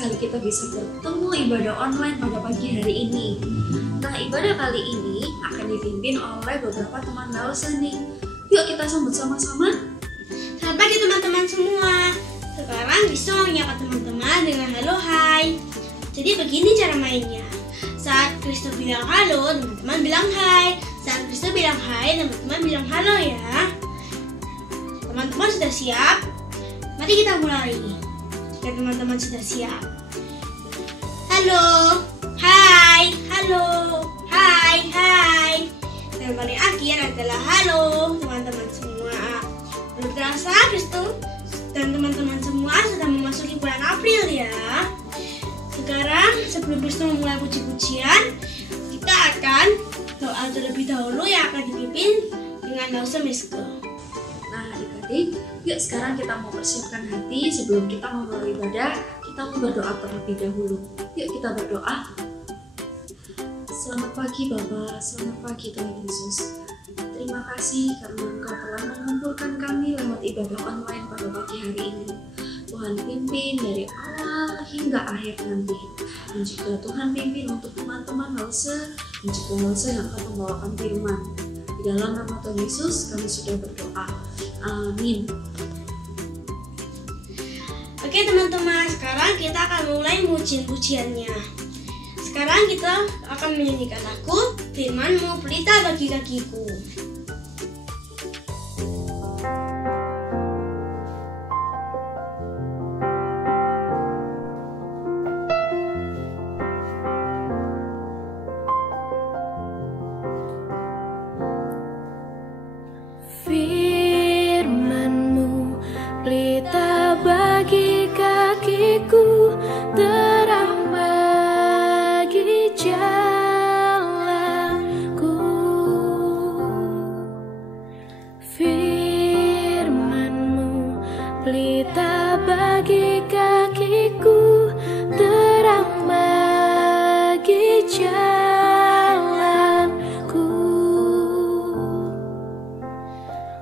sekali kita bisa bertemu ibadah online pada pagi hari ini. Nah, ibadah kali ini akan dipimpin oleh beberapa teman Dalsa nih. Yuk kita sambut sama-sama. Selamat pagi teman-teman semua. Sekarang Kristo mau menyapa teman-teman dengan halo hai. Jadi begini cara mainnya. Saat Kristo bilang halo, teman-teman bilang hai. Saat Kristo bilang hai, teman-teman bilang halo ya. Teman-teman sudah siap? Mari kita mulai. Jika teman-teman sudah siap. Halo, hai, halo, hai, hai. Dan paling akhir adalah halo teman-teman semua. Belum terasa Kristo dan teman-teman semua sudah memasuki bulan April ya. Sekarang sebelum Kristo memulai puji-pujian, kita akan doa terlebih dahulu yang akan dipimpin dengan Dalsa Miske. Nah, adik-adik, yuk sekarang kita mau persiapkan hati sebelum kita memulai ibadah. Kita mau berdoa terlebih dahulu. Yuk kita berdoa. Selamat pagi Bapa, selamat pagi Tuhan Yesus. Terima kasih karena Engkau telah mengumpulkan kami lewat ibadah online pada pagi hari ini. Tuhan pimpin dari awal hingga akhir nanti. Dan juga Tuhan pimpin untuk teman-teman Dalsa dan juga Dalsa yang akan membawakan firman. Di dalam nama Tuhan Yesus kami sudah berdoa. Amin. Oke teman-teman, sekarang kita akan mulai pujian-pujiannya. Sekarang kita akan menyanyikan lagu Firman-Mu Pelita Bagi Kakiku. Firman-Mu pelita bagi kakiku, terang bagi jalanku. Firman-Mu pelita bagi kakiku, terang bagi jalanku.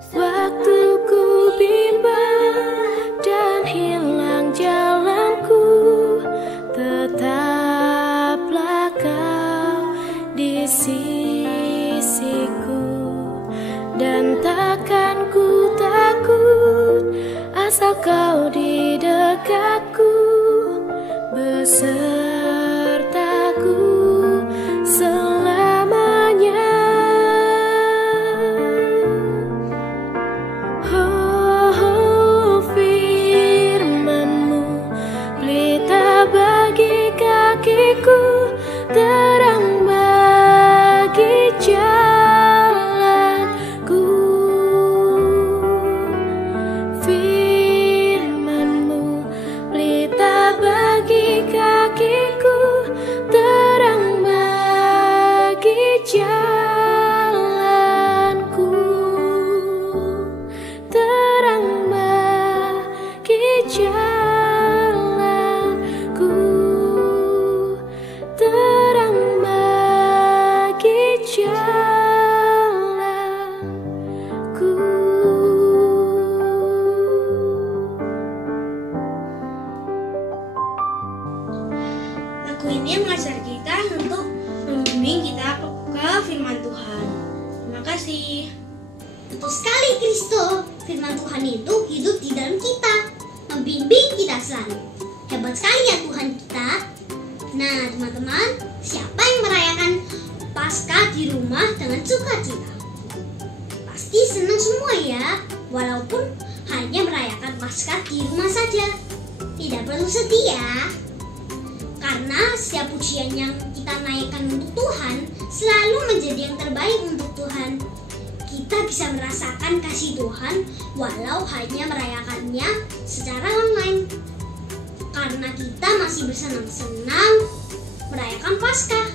Waktu ku bimbang dan hilang jalanku, tetaplah Kau di sisiku. Dan takkan ku takut asal Kau di dekatku, besertaku selamanya. Firman-Mu pelita bagi kakiku, terang bagi jalanku. Firman-Mu pelita bagi kakiku, terang bagi jalanku. Terang bagi jalanku, terang bagi jalanku. Lagu ini mengajar kita untuk membimbing kita ke firman Tuhan. Terima kasih. Betul sekali Kristo, firman Tuhan itu hidup di dalam kita, membimbing kita selalu. Hebat sekali ya Tuhan kita. Nah teman-teman, siapa yang merayakan Paskah di rumah dengan sukacita? Pasti senang semua ya, walaupun hanya merayakan Paskah di rumah saja. Tidak perlu sedih ya, karena setiap pujian yang kita naikkan untuk Tuhan selalu menjadi yang terbaik untuk Tuhan. Kita bisa merasakan kasih Tuhan walau hanya merayakannya secara online. Karena kita masih bersenang-senang merayakan Paskah.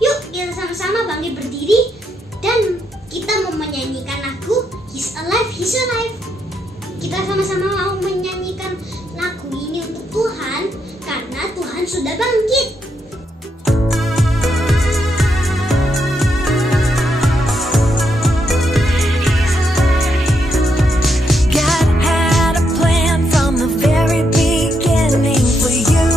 Yuk kita sama-sama bangkit berdiri dan kita mau menyanyikan lagu He's Alive, He's Alive. Kita sama-sama mau menyanyikan lagu ini untuk Tuhan karena Tuhan sudah bangkit. God had a plan from the very beginning for you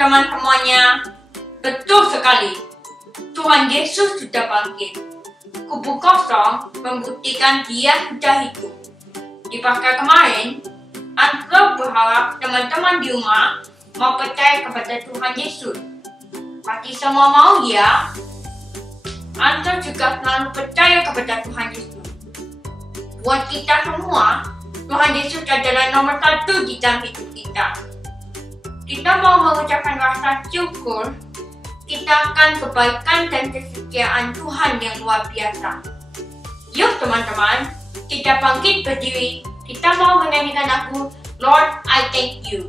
teman-teman semuanya, betul sekali. Tuhan Yesus sudah bangkit. Kubu kosong membuktikan dia sudah hidup. Di Paskah kemarin, Ansel berharap teman-teman di rumah mau percaya kepada Tuhan Yesus. Pasti semua mau ya? Ansel juga selalu percaya kepada Tuhan Yesus. Buat kita semua, Tuhan Yesus adalah nomor 1 di dalam hidup kita. Kita mau mengucapkan rasa syukur, kita akan kebaikan dan kesetiaan Tuhan yang luar biasa. Yuk teman-teman, kita bangkit berdiri. Kita mau menyanyikan lagu Lord, I Thank You.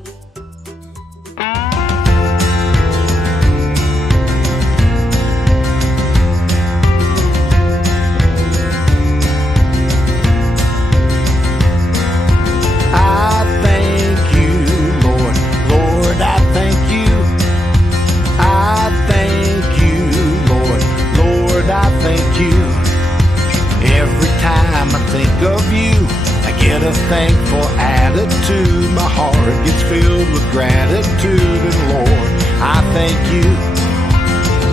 Get a thankful attitude. My heart gets filled with gratitude. And Lord, I thank you.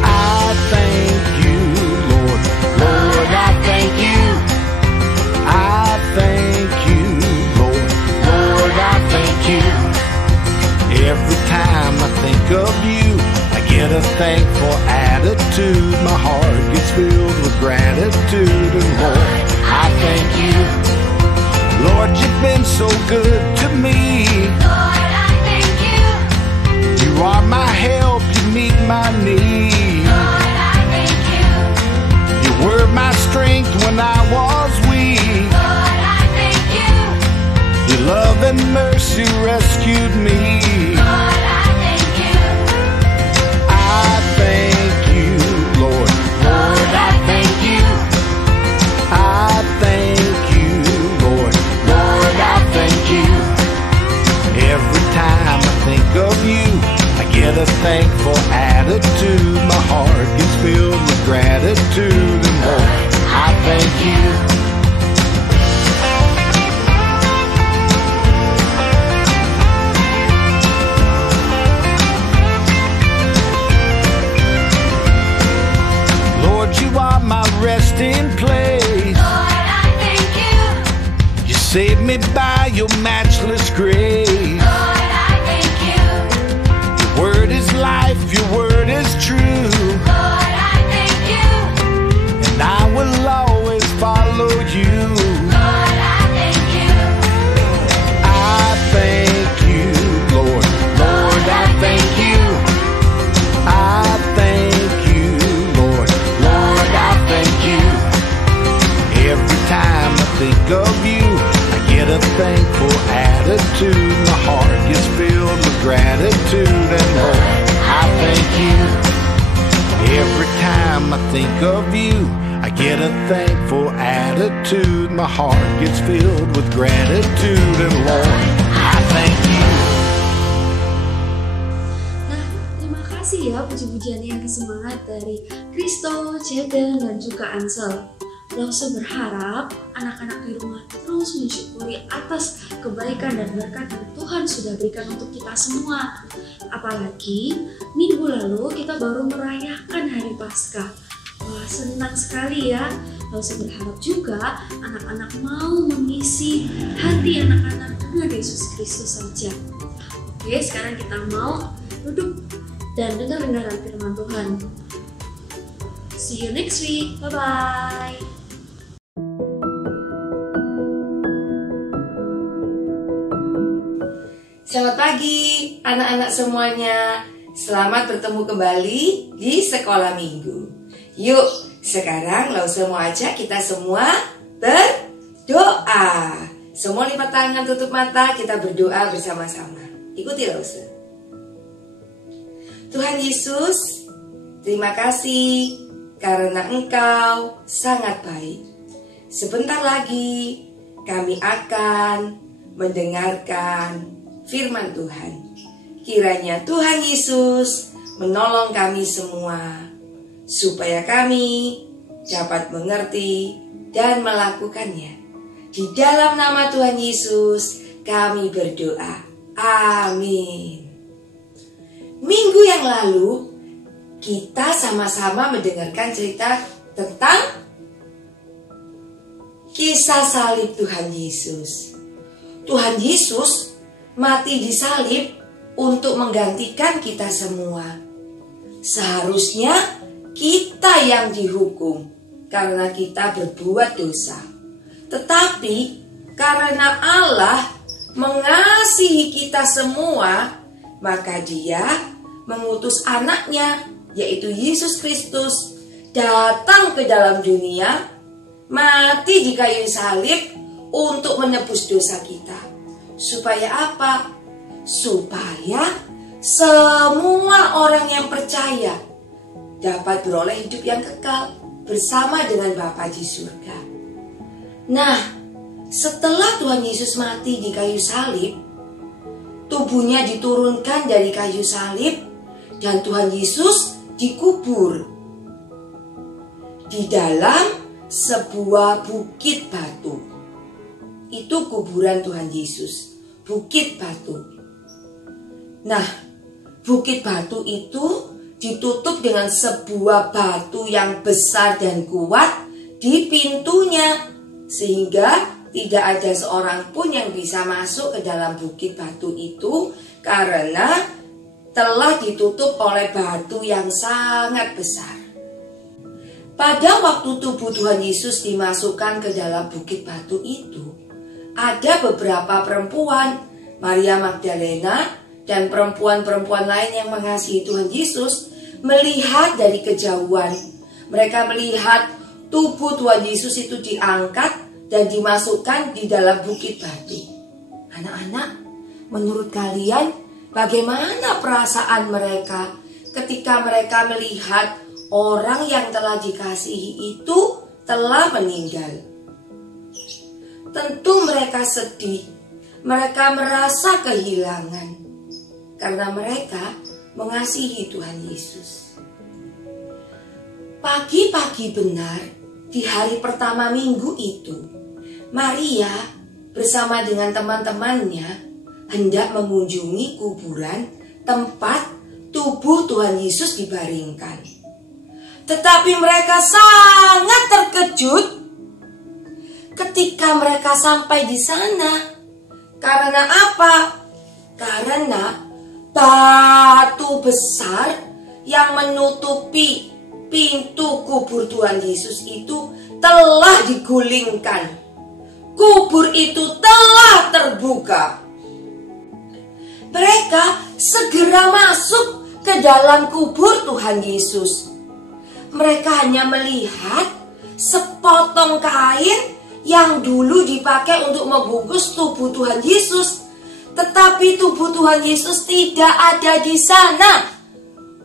I thank you, Lord. Lord, I thank you. I thank you, Lord. Lord, I thank you. Every time I think of you, I get a thankful attitude. My heart gets filled with gratitude. And Lord, I thank you. Lord, you've been so good to me. Lord, I thank you. You are my help, you meet my need. Lord, I thank you. You were my strength when I was weak. Lord, I thank you. Your love and mercy rescued me. Lord, I thank you. I thank you, Lord. Lord, I thank you. I thank you, Lord. Lord, I thank you. Every time I think of you, I get a thankful attitude. My heart gets filled with gratitude. And Lord, I thank you. Lord, you are my resting place. Lord, I thank you. You saved me by your matchless grace. Lord, I thank you. Your word is life, your word is true. Lord, I thank you. And I will always follow you. Lord, I thank you. I thank you, Lord. Lord, I thank you. I thank you, Lord. Lord, I thank you. Every time I think of you, I get a thankful attitude. My heart gets filled with gratitude. And Lord, I thank you. Every time I think of you, I get a thankful attitude. My heart gets filled with gratitude. And Lord, I thank you. Nah, terima kasih ya puji-pujian yang semangat dari Kristo, Jaden, dan juga Ansel. Lause berharap anak-anak di rumah terus mensyukuri atas kebaikan dan berkat yang Tuhan sudah berikan untuk kita semua. Apalagi minggu lalu kita baru merayakan hari Paskah. Wah, senang sekali ya. Lause berharap juga anak-anak mau mengisi hati anak-anak dengan Yesus Kristus saja. Oke, sekarang kita mau duduk dan dengar-dengaran firman Tuhan. See you next week. Bye-bye. Selamat pagi anak-anak semuanya. Selamat bertemu kembali di sekolah minggu. Yuk, sekarang Lause mau ajak kita semua berdoa. Semua lipat tangan, tutup mata, kita berdoa bersama-sama. Ikuti Lause. Tuhan Yesus, terima kasih karena Engkau sangat baik. Sebentar lagi kami akan mendengarkan firman Tuhan. Kiranya Tuhan Yesus menolong kami semua supaya kami dapat mengerti dan melakukannya. Di dalam nama Tuhan Yesus kami berdoa. Amin. Minggu yang lalu kita sama-sama mendengarkan cerita tentang kisah salib Tuhan Yesus. Tuhan Yesus mati di salib untuk menggantikan kita semua. Seharusnya kita yang dihukum karena kita berbuat dosa. Tetapi karena Allah mengasihi kita semua, maka Dia mengutus anaknya, yaitu Yesus Kristus, datang ke dalam dunia, mati di kayu salib untuk menebus dosa kita. Supaya apa? Supaya semua orang yang percaya dapat beroleh hidup yang kekal bersama dengan Bapa di surga. Nah, setelah Tuhan Yesus mati di kayu salib, tubuhnya diturunkan dari kayu salib dan Tuhan Yesus dikubur di dalam sebuah bukit batu. Itu kuburan Tuhan Yesus, bukit batu. Nah, bukit batu itu ditutup dengan sebuah batu yang besar dan kuat di pintunya, sehingga tidak ada seorang pun yang bisa masuk ke dalam bukit batu itu karena telah ditutup oleh batu yang sangat besar. Pada waktu tubuh Tuhan Yesus dimasukkan ke dalam bukit batu itu, ada beberapa perempuan, Maria Magdalena dan perempuan-perempuan lain yang mengasihi Tuhan Yesus, melihat dari kejauhan. Mereka melihat tubuh Tuhan Yesus itu diangkat dan dimasukkan di dalam bukit batu. Anak-anak, menurut kalian bagaimana perasaan mereka ketika mereka melihat orang yang telah dikasihi itu telah meninggal? Tentu mereka sedih, mereka merasa kehilangan karena mereka mengasihi Tuhan Yesus. Pagi-pagi benar di hari pertama minggu itu, Maria bersama dengan teman-temannya hendak mengunjungi kuburan tempat tubuh Tuhan Yesus dibaringkan. Tetapi mereka sangat terkejut ketika mereka sampai di sana. Karena apa? Karena batu besar yang menutupi pintu kubur Tuhan Yesus itu telah digulingkan. Kubur itu telah terbuka. Mereka segera masuk ke dalam kubur Tuhan Yesus. Mereka hanya melihat sepotong kain yang dulu dipakai untuk membungkus tubuh Tuhan Yesus. Tetapi tubuh Tuhan Yesus tidak ada di sana.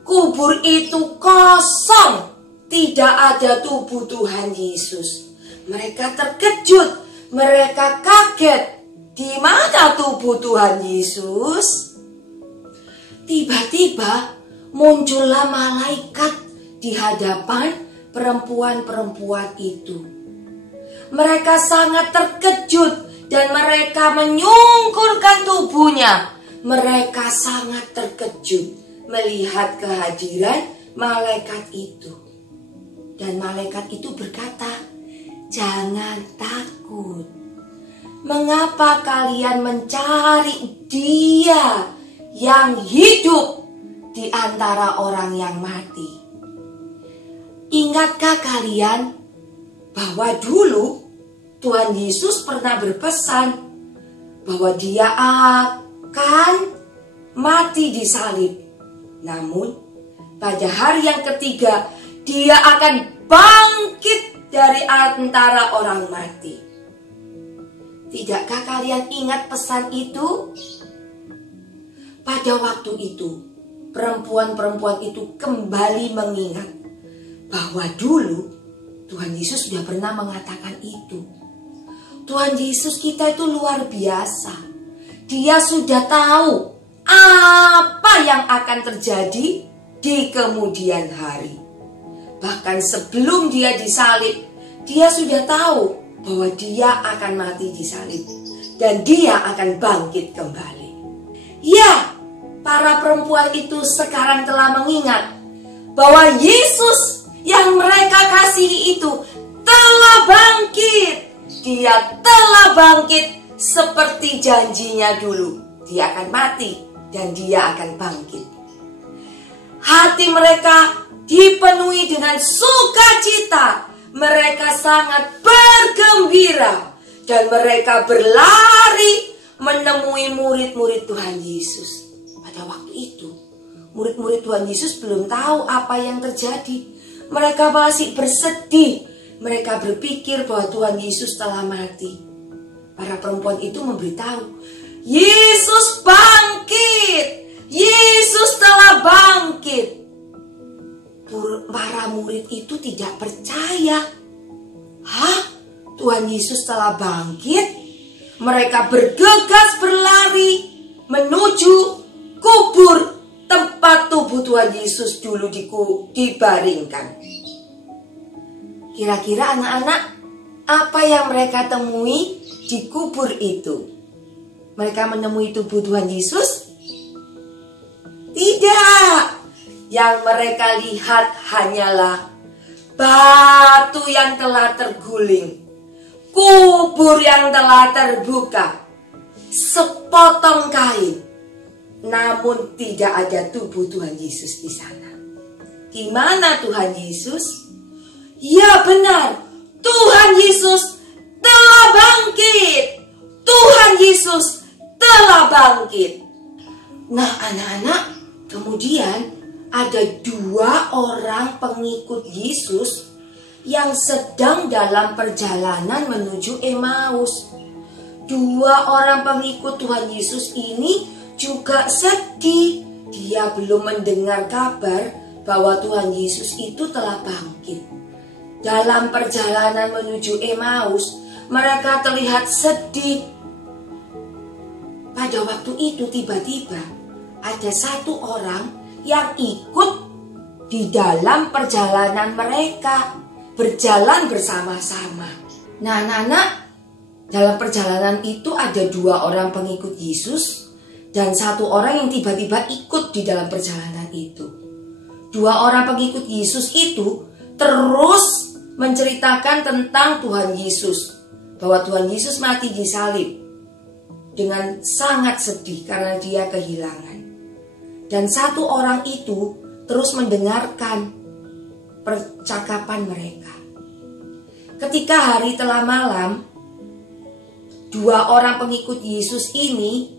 Kubur itu kosong, tidak ada tubuh Tuhan Yesus. Mereka terkejut, mereka kaget. Di mana tubuh Tuhan Yesus? Tiba-tiba muncullah malaikat di hadapan perempuan-perempuan itu. Mereka sangat terkejut dan mereka menyungkurkan tubuhnya. Mereka sangat terkejut melihat kehadiran malaikat itu. Dan malaikat itu berkata, "Jangan takut. Mengapa kalian mencari Dia yang hidup di antara orang yang mati? Ingatkah kalian bahwa dulu Tuhan Yesus pernah berpesan bahwa Dia akan mati di salib. Namun pada hari yang ketiga Dia akan bangkit dari antara orang mati." Tidakkah kalian ingat pesan itu? Pada waktu itu perempuan-perempuan itu kembali mengingat bahwa dulu Tuhan Yesus sudah pernah mengatakan itu. Tuhan Yesus kita itu luar biasa. Dia sudah tahu apa yang akan terjadi di kemudian hari. Bahkan sebelum Dia disalib, Dia sudah tahu bahwa Dia akan mati di salib dan Dia akan bangkit kembali. Ya, para perempuan itu sekarang telah mengingat bahwa Yesus yang mereka kasihi itu telah bangkit. Dia telah bangkit seperti janjinya dulu. Dia akan mati dan dia akan bangkit. Hati mereka dipenuhi dengan sukacita. Mereka sangat bergembira dan mereka berlari menemui murid-murid Tuhan Yesus. Pada waktu itu, murid-murid Tuhan Yesus belum tahu apa yang terjadi. Mereka masih bersedih. Mereka berpikir bahwa Tuhan Yesus telah mati. Para perempuan itu memberitahu, Yesus bangkit. Yesus telah bangkit. Para murid itu tidak percaya. Hah? Tuhan Yesus telah bangkit? Mereka bergegas berlari menuju kubur tempat tubuh Tuhan Yesus dulu dibaringkan. Kira-kira anak-anak, apa yang mereka temui di kubur itu? Mereka menemui tubuh Tuhan Yesus? Tidak. Yang mereka lihat hanyalah batu yang telah terguling, kubur yang telah terbuka, sepotong kain. Namun tidak ada tubuh Tuhan Yesus di sana. Di mana Tuhan Yesus? Ya benar, Tuhan Yesus telah bangkit. Tuhan Yesus telah bangkit. Nah anak-anak, kemudian ada 2 orang pengikut Yesus yang sedang dalam perjalanan menuju Emmaus. 2 orang pengikut Tuhan Yesus ini juga sedih. Dia belum mendengar kabar bahwa Tuhan Yesus itu telah bangkit. Dalam perjalanan menuju Emmaus, mereka terlihat sedih. Pada waktu itu tiba-tiba ada 1 orang yang ikut di dalam perjalanan mereka, berjalan bersama-sama. Nah anak-anak, dalam perjalanan itu ada 2 orang pengikut Yesus dan 1 orang yang tiba-tiba ikut di dalam perjalanan itu. 2 orang pengikut Yesus itu terus menceritakan tentang Tuhan Yesus, bahwa Tuhan Yesus mati di salib dengan sangat sedih karena dia kehilangan. Dan 1 orang itu terus mendengarkan percakapan mereka. Ketika hari telah malam, 2 orang pengikut Yesus ini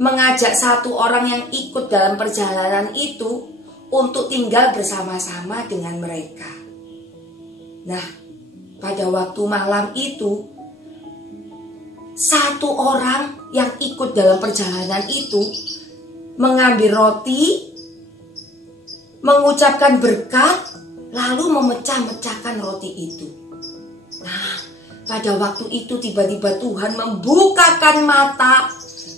mengajak 1 orang yang ikut dalam perjalanan itu untuk tinggal bersama-sama dengan mereka. Nah, pada waktu malam itu, 1 orang yang ikut dalam perjalanan itu mengambil roti, mengucapkan berkat, lalu memecah-mecahkan roti itu. Nah, pada waktu itu tiba-tiba Tuhan membukakan mata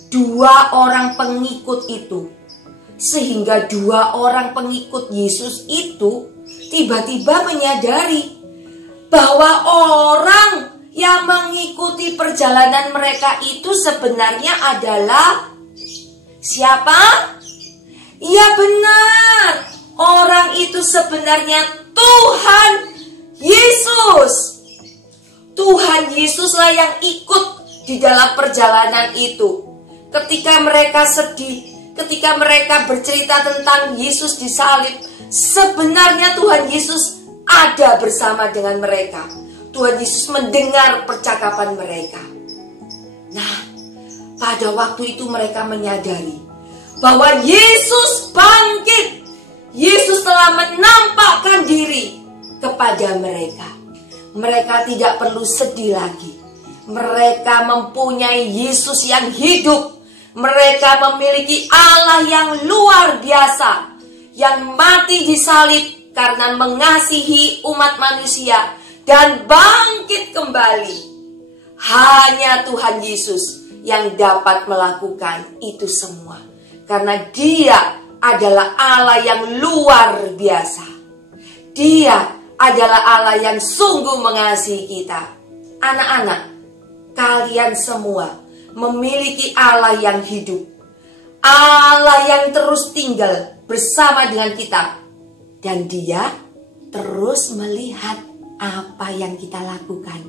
2 orang pengikut itu. Sehingga 2 orang pengikut Yesus itu tiba-tiba menyadari bahwa orang yang mengikuti perjalanan mereka itu sebenarnya adalah siapa? Iya benar, orang itu sebenarnya Tuhan Yesus. Tuhan Yesuslah yang ikut di dalam perjalanan itu. Ketika mereka sedih, ketika mereka bercerita tentang Yesus disalib, sebenarnya Tuhan Yesus ada bersama dengan mereka. Tuhan Yesus mendengar percakapan mereka. Nah, pada waktu itu mereka menyadari bahwa Yesus bangkit. Yesus telah menampakkan diri kepada mereka. Mereka tidak perlu sedih lagi. Mereka mempunyai Yesus yang hidup. Mereka memiliki Allah yang luar biasa, yang mati di salib karena mengasihi umat manusia dan bangkit kembali. Hanya Tuhan Yesus yang dapat melakukan itu semua, karena Dia adalah Allah yang luar biasa. Dia adalah Allah yang sungguh mengasihi kita. Anak-anak, kalian semua memiliki Allah yang hidup, Allah yang terus tinggal bersama dengan kita. Dan Dia terus melihat apa yang kita lakukan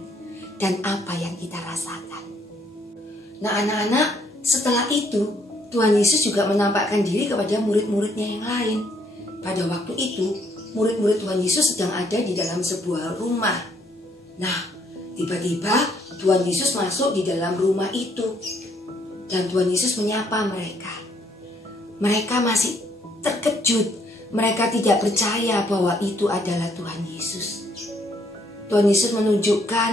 dan apa yang kita rasakan. Nah anak-anak, setelah itu Tuhan Yesus juga menampakkan diri kepada murid-muridnya yang lain. Pada waktu itu, murid-murid Tuhan Yesus sedang ada di dalam sebuah rumah. Nah, tiba-tiba Tuhan Yesus masuk di dalam rumah itu. Dan Tuhan Yesus menyapa mereka. Mereka masih terkejut. Mereka tidak percaya bahwa itu adalah Tuhan Yesus. Tuhan Yesus menunjukkan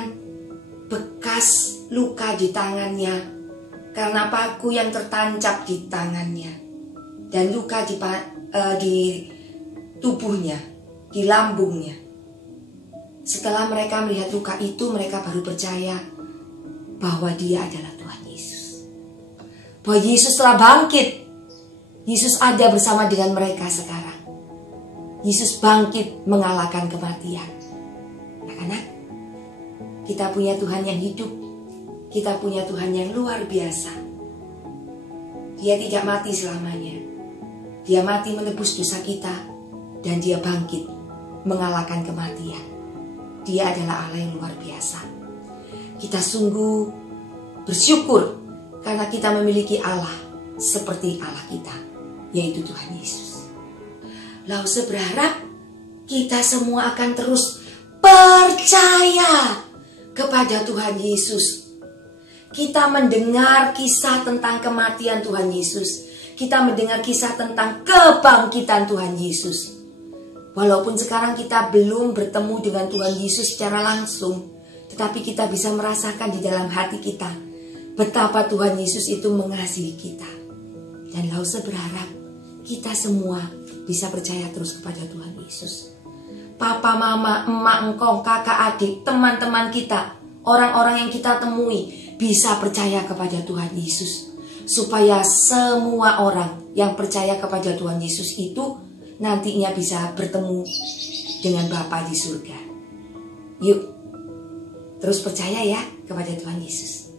bekas luka di tangannya karena paku yang tertancap di tangannya. Dan luka di tubuhnya, di lambungnya. Setelah mereka melihat luka itu, mereka baru percaya bahwa Dia adalah Tuhan Yesus. Bahwa Yesus telah bangkit. Yesus ada bersama dengan mereka sekarang. Yesus bangkit mengalahkan kematian. Anak-anak, kita punya Tuhan yang hidup. Kita punya Tuhan yang luar biasa. Dia tidak mati selamanya. Dia mati menebus dosa kita. Dan Dia bangkit mengalahkan kematian. Dia adalah Allah yang luar biasa. Kita sungguh bersyukur karena kita memiliki Allah seperti Allah kita, yaitu Tuhan Yesus. Lause berharap kita semua akan terus percaya kepada Tuhan Yesus. Kita mendengar kisah tentang kematian Tuhan Yesus. Kita mendengar kisah tentang kebangkitan Tuhan Yesus. Walaupun sekarang kita belum bertemu dengan Tuhan Yesus secara langsung, tetapi kita bisa merasakan di dalam hati kita betapa Tuhan Yesus itu mengasihi kita. Dan Lause berharap kita semua bisa percaya terus kepada Tuhan Yesus. Papa, mama, emak, engkong, kakak, adik, teman-teman kita, orang-orang yang kita temui bisa percaya kepada Tuhan Yesus. Supaya semua orang yang percaya kepada Tuhan Yesus itu nantinya bisa bertemu dengan Bapa di surga. Yuk, terus percaya ya kepada Tuhan Yesus.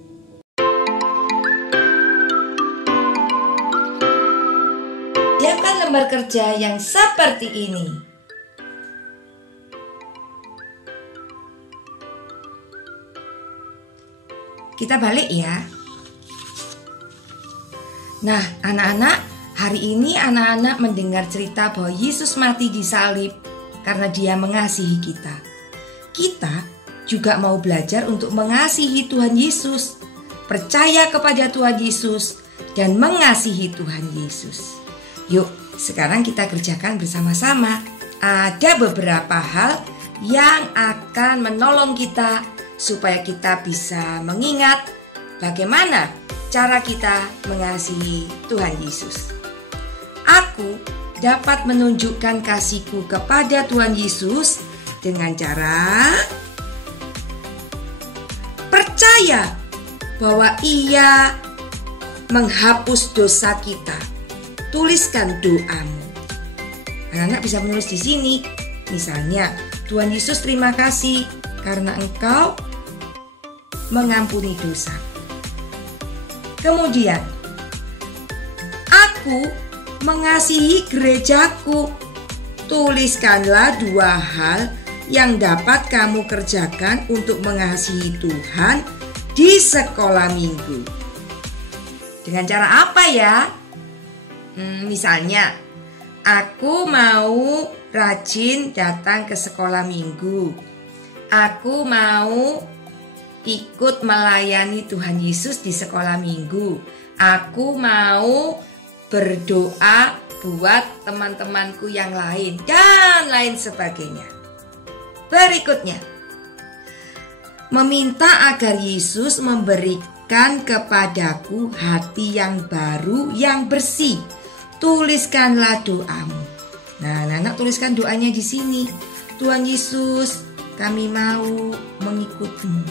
Siapkan lembar kerja yang seperti ini. Kita balik ya. Nah, anak-anak, hari ini anak-anak mendengar cerita bahwa Yesus mati di salib karena Dia mengasihi kita. Kita juga mau belajar untuk mengasihi Tuhan Yesus, percaya kepada Tuhan Yesus, dan mengasihi Tuhan Yesus. Yuk, sekarang kita kerjakan bersama-sama. Ada beberapa hal yang akan menolong kita supaya kita bisa mengingat bagaimana cara kita mengasihi Tuhan Yesus. Aku dapat menunjukkan kasihku kepada Tuhan Yesus dengan cara percaya bahwa Ia menghapus dosa kita. Tuliskan doamu. Anak-anak bisa menulis di sini. Misalnya, Tuhan Yesus, terima kasih karena Engkau mengampuni dosa. Kemudian, aku mengasihi gerejaku. Tuliskanlah 2 hal yang dapat kamu kerjakan untuk mengasihi Tuhan di sekolah minggu. Dengan cara apa ya? Misalnya, aku mau rajin datang ke sekolah minggu. Aku mau ikut melayani Tuhan Yesus di sekolah minggu. Aku mau berdoa buat teman-temanku yang lain dan lain sebagainya. Berikutnya, meminta agar Yesus memberikan kepadaku hati yang baru, yang bersih. Tuliskanlah doamu. Nah, anak-anak tuliskan doanya di sini. Tuhan Yesus, kami mau mengikut-Mu.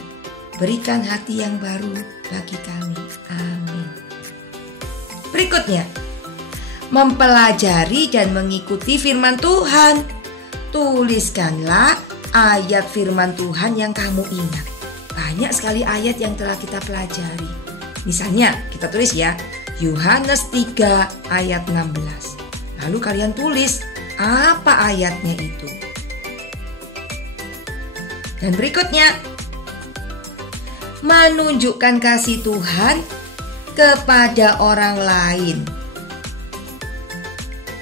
Berikan hati yang baru bagi kami. Amin. Berikutnya, mempelajari dan mengikuti firman Tuhan. Tuliskanlah ayat firman Tuhan yang kamu ingat. Banyak sekali ayat yang telah kita pelajari. Misalnya, kita tulis ya, Yohanes 3 ayat 16. Lalu kalian tulis apa ayatnya itu. Dan berikutnya, menunjukkan kasih Tuhan kepada orang lain.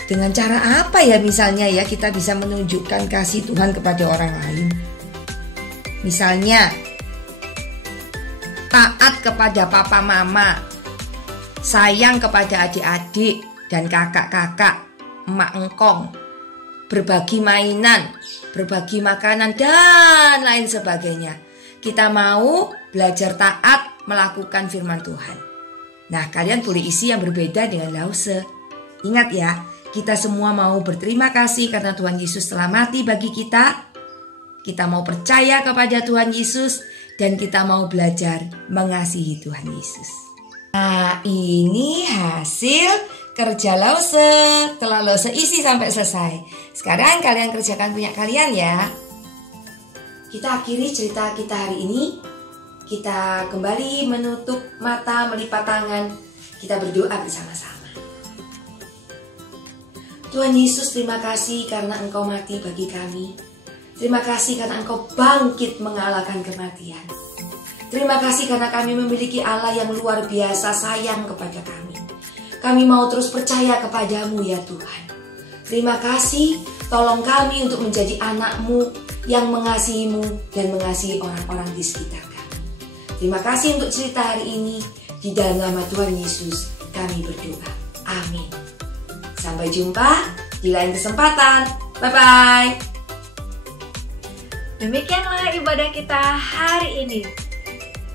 Dengan cara apa ya misalnya ya kita bisa menunjukkan kasih Tuhan kepada orang lain? Misalnya, taat kepada papa mama, sayang kepada adik-adik dan kakak-kakak, emak engkong, berbagi mainan, berbagi makanan, dan lain sebagainya. Kita mau belajar taat melakukan firman Tuhan. Nah, kalian boleh isi yang berbeda dengan Lause. Ingat ya, kita semua mau berterima kasih karena Tuhan Yesus telah mati bagi kita. Kita mau percaya kepada Tuhan Yesus dan kita mau belajar mengasihi Tuhan Yesus. Nah, ini hasil kerja Lause. Telah Lause isi sampai selesai. Sekarang kalian kerjakan punya kalian ya. Kita akhiri cerita kita hari ini. Kita kembali menutup mata, melipat tangan. Kita berdoa bersama-sama. Tuhan Yesus, terima kasih karena Engkau mati bagi kami. Terima kasih karena Engkau bangkit mengalahkan kematian. Terima kasih karena kami memiliki Allah yang luar biasa sayang kepada kami. Kami mau terus percaya kepadamu ya Tuhan. Terima kasih, tolong kami untuk menjadi anak-Mu yang mengasihi-Mu dan mengasihi orang-orang di sekitar kami. Terima kasih untuk cerita hari ini. Di dalam nama Tuhan Yesus kami berdoa. Amin. Sampai jumpa di lain kesempatan. Bye-bye. Demikianlah ibadah kita hari ini.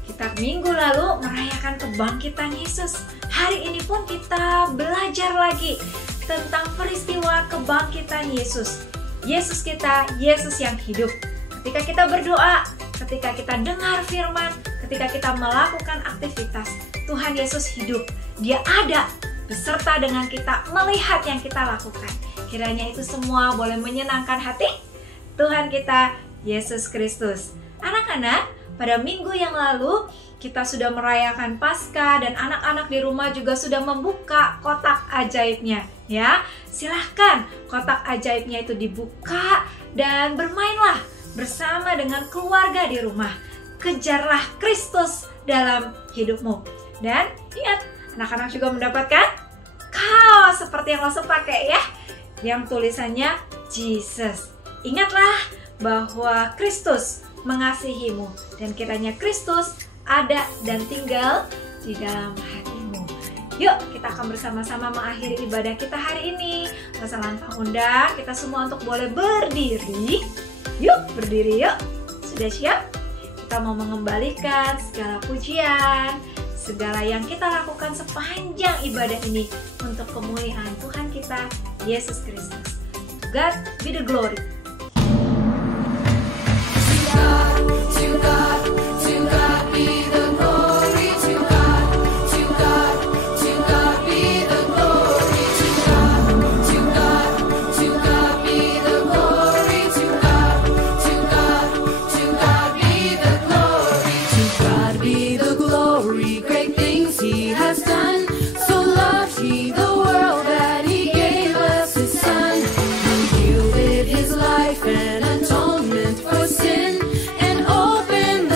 Kita minggu lalu merayakan kebangkitan Yesus. Hari ini pun kita belajar lagi tentang peristiwa kebangkitan Yesus. Yesus kita, Yesus yang hidup. Ketika kita berdoa, ketika kita dengar firman, ketika kita melakukan aktivitas, Tuhan Yesus hidup. Dia ada beserta dengan kita, melihat yang kita lakukan. Kiranya itu semua boleh menyenangkan hati Tuhan kita, Yesus Kristus. Anak-anak, pada minggu yang lalu kita sudah merayakan Paskah dan anak-anak di rumah juga sudah membuka kotak ajaibnya. Ya, silahkan kotak ajaibnya itu dibuka dan bermainlah bersama dengan keluarga di rumah. Kejarlah Kristus dalam hidupmu. Dan ingat, anak-anak juga mendapatkan kaos seperti yang Lause pakai ya, yang tulisannya Jesus. Ingatlah bahwa Kristus mengasihimu dan kiranya Kristus ada dan tinggal di dalam hatimu. Yuk, kita akan bersama-sama mengakhiri ibadah kita hari ini. Lause Langkah undang kita semua untuk boleh berdiri. Yuk, berdiri yuk. Sudah siap? Kita mau mengembalikan segala pujian, segala yang kita lakukan sepanjang ibadah ini untuk kemuliaan Tuhan kita, Yesus Kristus. To God be the glory. To God be the glory. To God be the glory. To God be the glory. To God be the glory. To God be the glory. Great things He has done. So loved He the world that He gave us His Son. He yielded His life and atonement for sin, and opened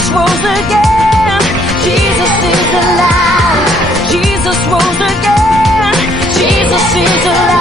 Jesus rose again. Jesus is alive. Jesus rose again. Jesus is alive.